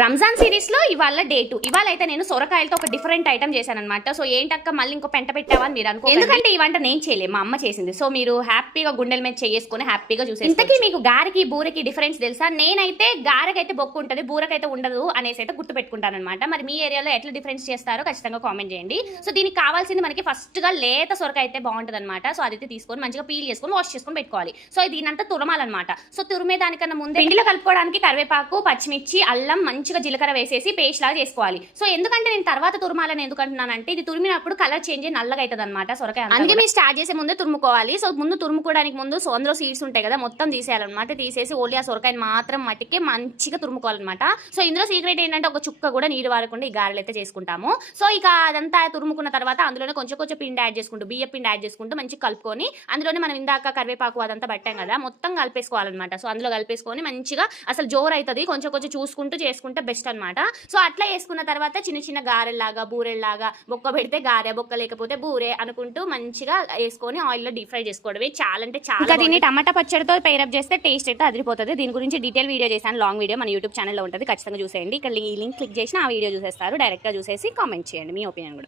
Ramzan series లో ఇవాళ day 2. ఇవాళ అయితే నేను సొరకాయలతో ఒక డిఫరెంట్ ఐటమ్ చేశాను అనమాట. సో ఏంటక్క మళ్ళీ ఇంకో పెంట పెట్టావా అని మీరు అనుకో, ఎందుకంటే ఈ వంట నేను చేయలేదు, మా అమ్మ చేసింది. సో మీరు హ్యాపీగా గుండెల మీద చేసుకుని హ్యాపీగా చూసేసి. ఇంతకీ మీకు గారెకి బూరెకి డిఫరెన్స్ తెలుసా? నేనైతే గారెకైతే బొక్కు ఉంటుంది, బూరకైతే ఉండదు అనేసి అయితే గుర్తు పెట్టుకుంటాను అనమాట. మరి మీ ఏరియాలో ఎట్లా డిఫరెన్స్ చేస్తారో ఖచ్చితంగా కామెంట్ చేయండి. సో దీనికి కావాల్సింది మనకి ఫస్ట్ గా లేత సొరకాయ అయితే బాగుంటుంది అనమాట. సో అదైతే తీసుకొని మంచిగా పీల్ చేసుకొని వాష్ చేసుకొని పెట్టుకోవాలి. సో దీనంతా తురమాలన్నమాట. సో తురిమే దానికన్నా ముందే పిండిలో కలుపుకోవడానికి కరివేపాకు, పచ్చిమిర్చి, అల్లం మంచిగా జీలకర్ర వేసేసి పేస్ట్ లాగా చేసుకోవాలి. సో ఎందుకంటే నేను తర్వాత తురుమాలని ఎందుకంటున్నానంటే ఇది తురిమినప్పుడు కలర్ చేంజ్ అయ్యి నల్లగా అవుతుంది అనమాట సొరకాయ. అందుకే మీరు స్టార్ట్ చేసే ముందే తురుముకోవాలి. సో ముందు తురుముకోవడానికి ముందు సో అందులో సీడ్స్ ఉంటాయి కదా, మొత్తం తీసేయాలన్నమాట. తీసేసి ఓన్లీ ఆ సొరకాయని మాత్రం మట్టికి మంచిగా తురుముకోవాలన్నమాట. సో ఇందులో సీక్రెట్ ఏంటంటే ఒక చుక్క కూడా నీరు వారకుండా ఈ గారెలు అయితే చేసుకుంటాము. సో ఇక అదంతా తురుముకున్న తర్వాత అందులోనే కొంచెం కొంచెం పిండి యాడ్ చేసుకుంటూ, బియ్య పిండి యాడ్ చేసుకుంటూ మంచిగా కలుపుకొని అందులోనే మనం ఇందాక కరివేపాకు అదంతా పట్టాం కదా, మొత్తం కలిపేసుకోవాలన్నమాట. సో అందులో కలిపేసుకొని మంచిగా అసలు జోరు అవుతుంది, కొంచెం కొంచెం చూసుకుంటూ చేసుకుంటే బెస్ట్ అనమాట. సో అట్లా వేసుకున్న తర్వాత చిన్న చిన్న గారెల్లాగా బూరెల్లాగా బొక్క పెడితే గారె, బొక్క లేకపోతే బూరే అనుకుంటూ మంచిగా వేసుకొని ఆయిల్లో డీప్ ఫ్రై చేసుకోవడమే. చాలా అంటే చాలా. దీన్ని టమాటా పచ్చడితో పేరప్ చేస్తే టేస్ట్ అయితే అదిరిపోతుంది. దీని గురించి డీటెయిల్ వీడియో చేశాను, లాంగ్ వీడియో మన యూట్యూబ్ ఛానల్లో ఉంటుంది, ఖచ్చితంగా చూసేయండి. ఇక్కడ ఈ లింక్ క్లిక్ చేసి ఆ వీడియో చూసేస్తారు, డైరెక్ట్గా చూసేసి కామెంట్ చేయండి మీ ఒపీనియన్ కూడా.